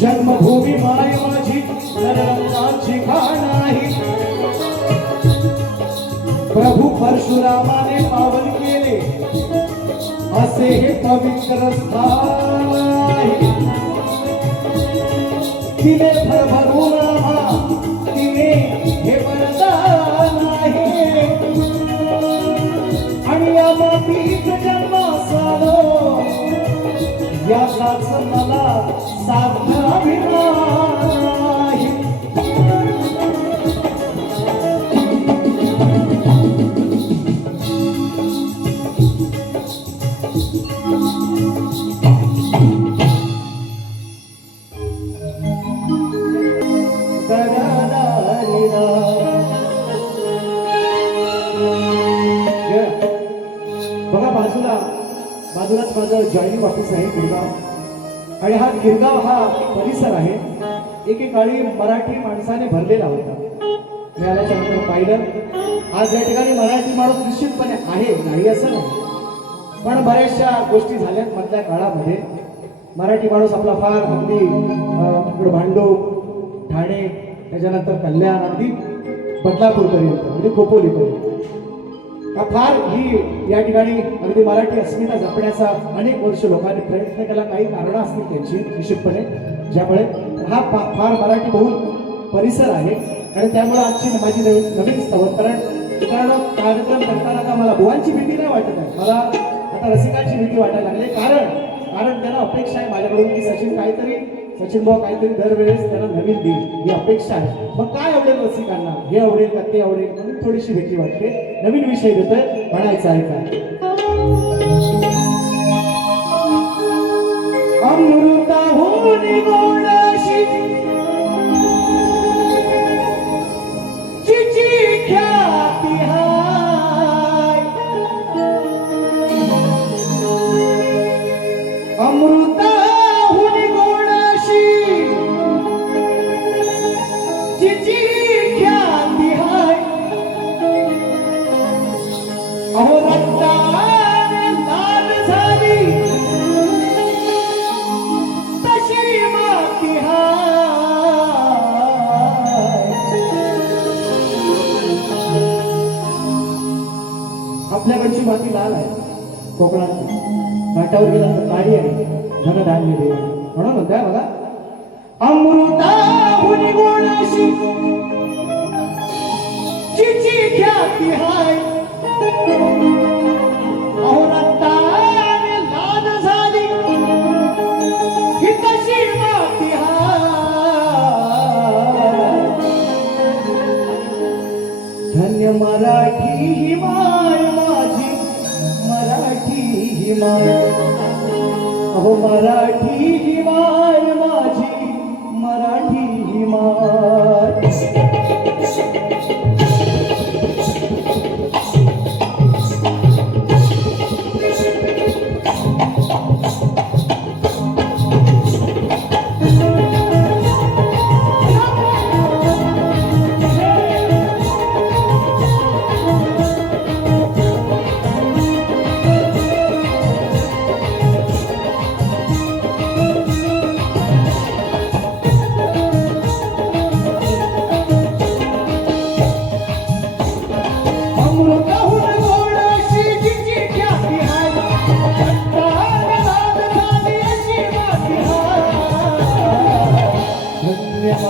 जन्मभूमी माय माझी नररंगाची घाण आहे. प्रभू परशुरामाने पावन केले असे हे पवित्र स्थान आहे. तिने भरभरून तिने हे वरदान आहे. आणि या मातीत जन्मासावो याचाच मला साध्य अभिमान आहे. बघा बाजूलाच माझं जॉईनिंग ऑफिस आहे गिरगाव. आणि हा गिरगाव हा परिसर आहे एकेकाळी मराठी माणसाने भरलेला होता. मी आल्याच्यानंतर पाहिलं आज या ठिकाणी मराठी माणूस निश्चितपणे आहे, नाही असं नाही, पण बऱ्याचशा गोष्टी झाल्यात मधल्या काळामध्ये. मराठी माणूस आपला फार अगदी भांडूप, ठाणे, त्याच्यानंतर कल्याण, अगदी बदलापूरपर्यंत म्हणजे खोपोलीपर्यंत फार ही या ठिकाणी अगदी मराठी अस्मिता जपण्याचा अनेक वर्ष लोकांनी प्रयत्न केला. काही कारणं असतील त्यांची निश्चितपणे, ज्यामुळे हा फार मराठी बहुल परिसर आहे. आणि त्यामुळे आजची माझी नवीन स्तवत्रण कार्यक्रम करताना का मला बुवांची भीती नाही वाटत आहे, मला आता रसिकांची भीती वाटायला लागली. कारण त्यांना अपेक्षा आहे माझ्याकडून की सचिन भाऊ काहीतरी दरवेळेस त्यांना नवीन देईल ही अपेक्षा आहे. मग काय आवडेल रसिकांना, हे आवडेल का ते आवडेल, म्हणून थोडीशी भीती वाटते. नवीन विषय देतोय, म्हणायचं आहे का अमृताहून गोडाशी जिची ख्याती हाय. अमृताहून गोडाशी जिची ख्याती हाय. अहो रक्ताने लाल झाली तशी माती हाय. आपल्याकडची माती लाल आहे, कोकणातली घाटावर गेला तर काळी आहे, धनधान्य दे म्हणून म्हणताय बघा. अमृता गावाने गोणाशी चिची ख्याती हाय अहो रक्ताने लाल झाली ही कशी माती हाय धन्य मराठी ही माय माझी मराठी ही माय अहो मराठी ही माय माझी मराठी ही माय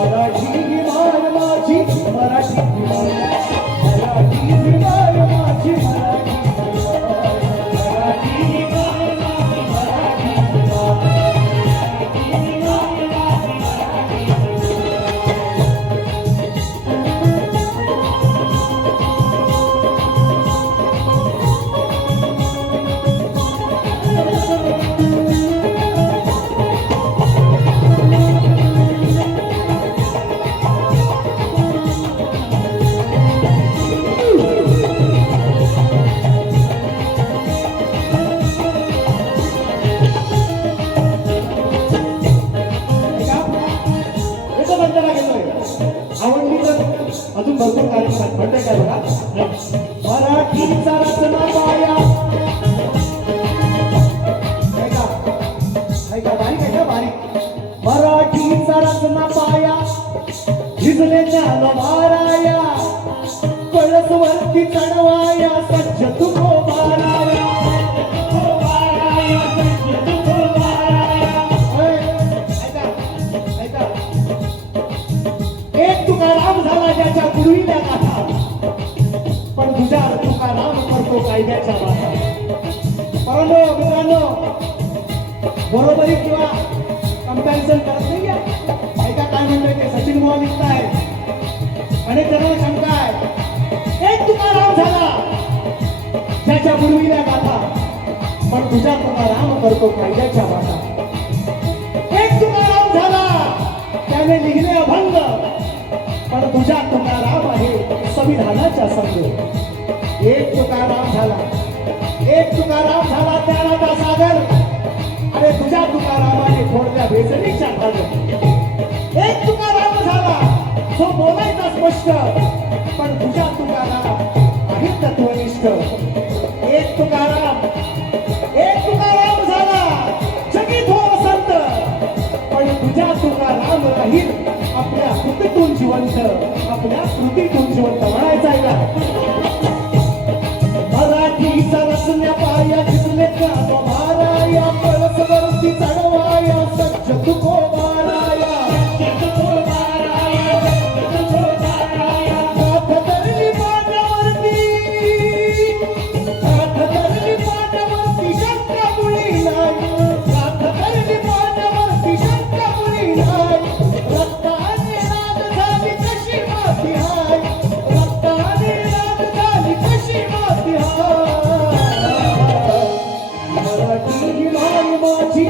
मराठी ही माय माझी मराठी ही माय मराठी ही माय माझी मराठी ही माय मराठी ही आवडली तर अजून भरपूर कार्यक्रम म्हणताय काय बघा मराठीचा रचना पाया बारीक आहे का बारीक मराठीचा रचना पाया झिजले ज्ञान माराया कळसवरती चढवाया सज्ज तुको माराया एक तुकाराम झाला ज्याच्या गुरुविल्या गाथा पण तुझ्या तुकाराम करतो कायद्याच्या वाटा परंतु मित्रांनो बरोबरी किंवा कंपॅरिझन करत नाही ऐका काय म्हणतोय ते सचिन मोहन लिखताय अनेक जणांना शंका आहे एक तुकाराम झाला ज्याच्या गुरुविल्या गाथा पण तुझ्या तुकाराम करतो कायद्याच्या वाटा एक तुकाराम झाला त्याने लिहिले अभंग पण तुझ्या तुकाराम आहे संविधानाच्या संघ एक तुकाराम झाला त्याला त्या सागर अरे तुझ्या तुकारामाने थोडक्या भेसळीच्या खाल्लं एक तुकाराम झाला जो बोलायचा स्पष्ट पण तुझ्या तुकाराम आहे तत्वनिष्ठ एक तुकाराम झाला जगी थोर संत पण तुझ्या तुकाराम राहील आपल्या कृतीतून जिवंत म्हणायचं आहे का मराठीचा रचन्या पाया झिजले ज्ञान माराया कळसवरती चढवाया सज्ज तुको माराया गाथ धरली पाण्यावरती शंका मुळी नाही गाथ धरली पाण्यावरती शंका मुळी नाही रक्ताने राग झाली कशी माती हाय रक्ताने राग झाली कशी माती हाय मराठी ही माय माझी